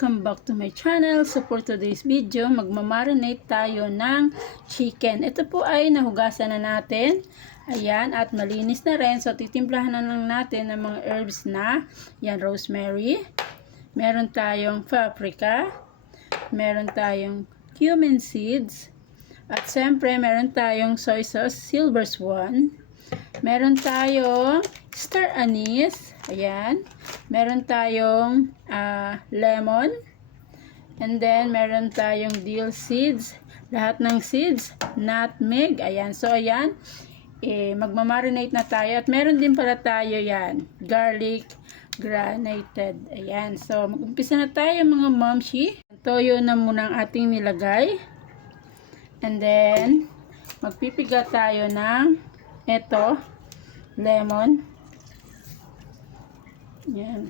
welcome back to my channel. So for today's video, magmamarinate tayo ng chicken. Ito po ay nahugasan na natin. Ayan, at malinis na rin. So titimplahan na lang natin ng mga herbs na, yan, rosemary. Meron tayong paprika. Meron tayong cumin seeds. At siyempre, meron tayong soy sauce, Silver Swan. Meron tayong star anise. Ayan. Meron tayong lemon. And then, meron tayong dill seeds. Lahat ng seeds. Nutmeg. Ayan. So, ayan. Magmamarinate na tayo. At meron din pala tayo yan. Garlic granated. Ayan. So, mag-umpisa na tayo mga momshi. Toyo na muna ang ating nilagay. And then, magpipiga tayo ng ito, lemon. Yan.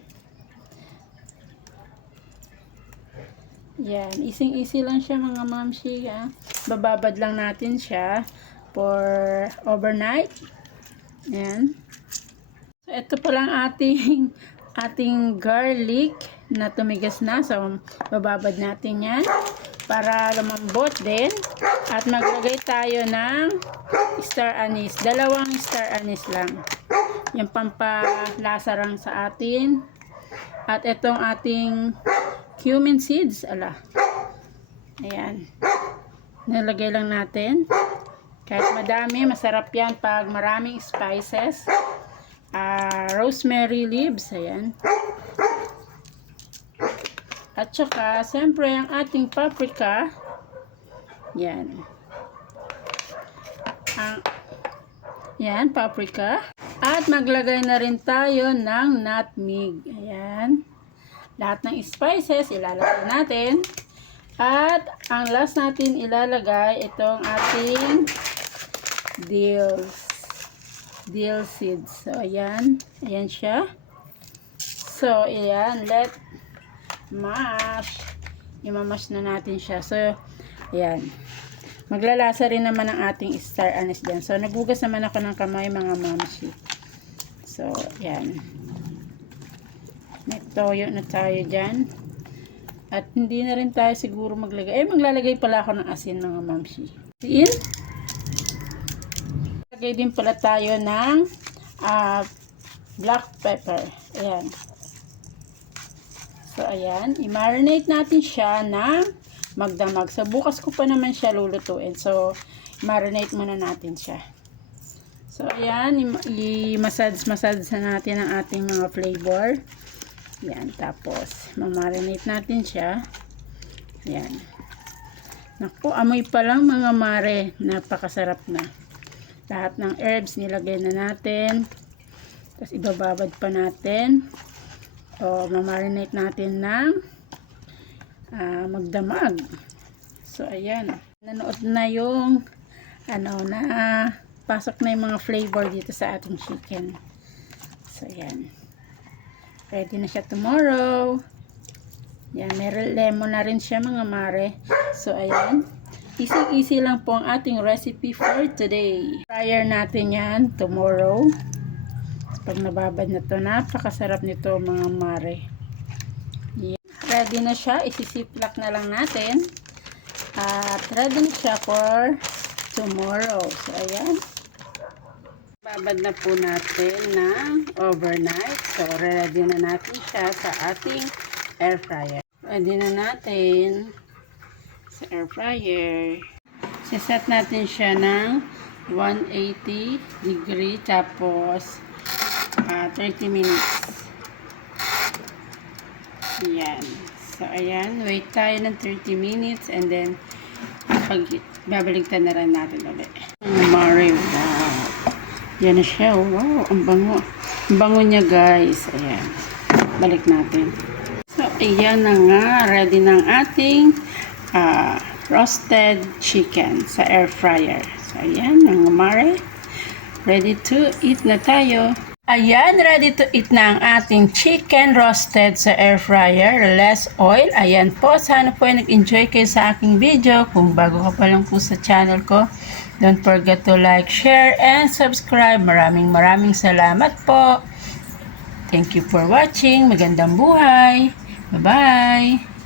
Yan. Easy lang siya mga mamshi. Bababad lang natin siya for overnight. Yan. So, ito pa lang ating garlic na tumigas na. So, bababad natin yan para lumambot din. At maglagay tayo ng star anise. 2 star anise lang. Yung pampalasa lang sa atin. At itong ating cumin seeds. Ala. Ayan. Nilagay lang natin. Kahit madami, masarap yan pag maraming spices. Rosemary leaves. Ayan. At saka, siyempre, ang ating paprika. Yan. Yan, paprika. At maglagay na rin tayo ng nutmeg. Ayan. Lahat ng spices, ilalagay natin. At ang last natin ilalagay, itong ating dill seeds. So, ayan. Ayan siya. So, ayan. Let mash. Imamash na natin siya. So, ayan. Maglalasa rin naman ang ating star anise dyan. So, nagugas naman ako ng kamay mga mamshi. So, ayan. Nagtoyo na tayo dyan. At hindi na rin tayo siguro maglagay. Maglalagay pala ako ng asin mga mamshi. Asin. Maglagay din pala tayo ng black pepper. Ayan. So, ayan. I-marinate natin siya ng magdamag. So, bukas ko pa naman siya lulutuin. So, marinate muna natin siya. So, ayan. I-massage na natin ang ating mga flavor. Ayan. Tapos, mamarinate natin siya. Ayan. Naku, amoy pa lang mga mare. Napakasarap na. Lahat ng herbs nilagay na natin. Tapos, ibababad pa natin. O, mamarinate natin ng magdamag. So, ayan. Nanood na yung pasok na yung mga flavor dito sa ating chicken. So, ayan. Ready na siya tomorrow. Ayan. May lemon na rin siya mga mare. So, ayan. Easy lang po ang ating recipe for today. Fryer natin yan tomorrow. Pag nababad na to, napakasarap nito mga mare. Ayan. Ready na siya. Isisiplak na lang natin. At ready na siya for tomorrow. So, ayan. Babad na po natin ng overnight. So, ready na natin siya sa ating air fryer. Ready na natin sa air fryer. Siset natin siya ng 180 degree tapos 30 minutes. Ayan. So, ayan. Wait tayo ng 30 minutes and then babaligtad na rin natin ulit. Mare, wow. Yan na siya. Wow, ang bango. Ang bango niya, guys. Ayan. Balik natin. So, ayan na nga. Ready ng ating roasted chicken sa air fryer. So, ayan. Ang mare. Ready to eat na tayo. Ayan, ready to eat na ang ating chicken roasted sa air fryer. Less oil. Ayan po. Sana po ay nag-enjoy kayo sa aking video. Kung bago ka pa lang po sa channel ko, don't forget to like, share, and subscribe. Maraming salamat po. Thank you for watching. Magandang buhay. Bye-bye.